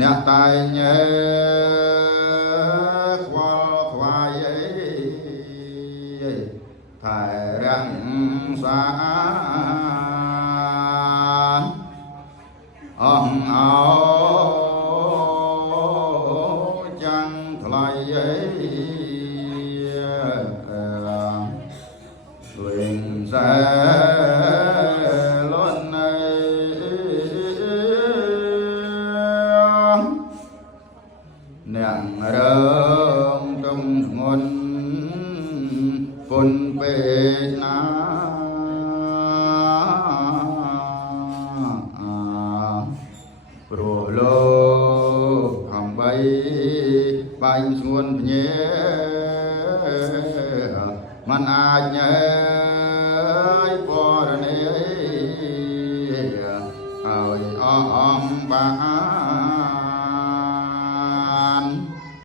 អ្នកតែញ៉ែខ្វល់ខ្វាយថែរាំងសាអស់អោចាំងថ្លៃវិញសែលន់នៃអ្នករើមទំធ្ងន់ពុនពេកណាព្រោះលោកអំបីបាញ់ស្ងួនភ្ញែมันអាចញ៉ែពរនេះឲ្យអស់អំបា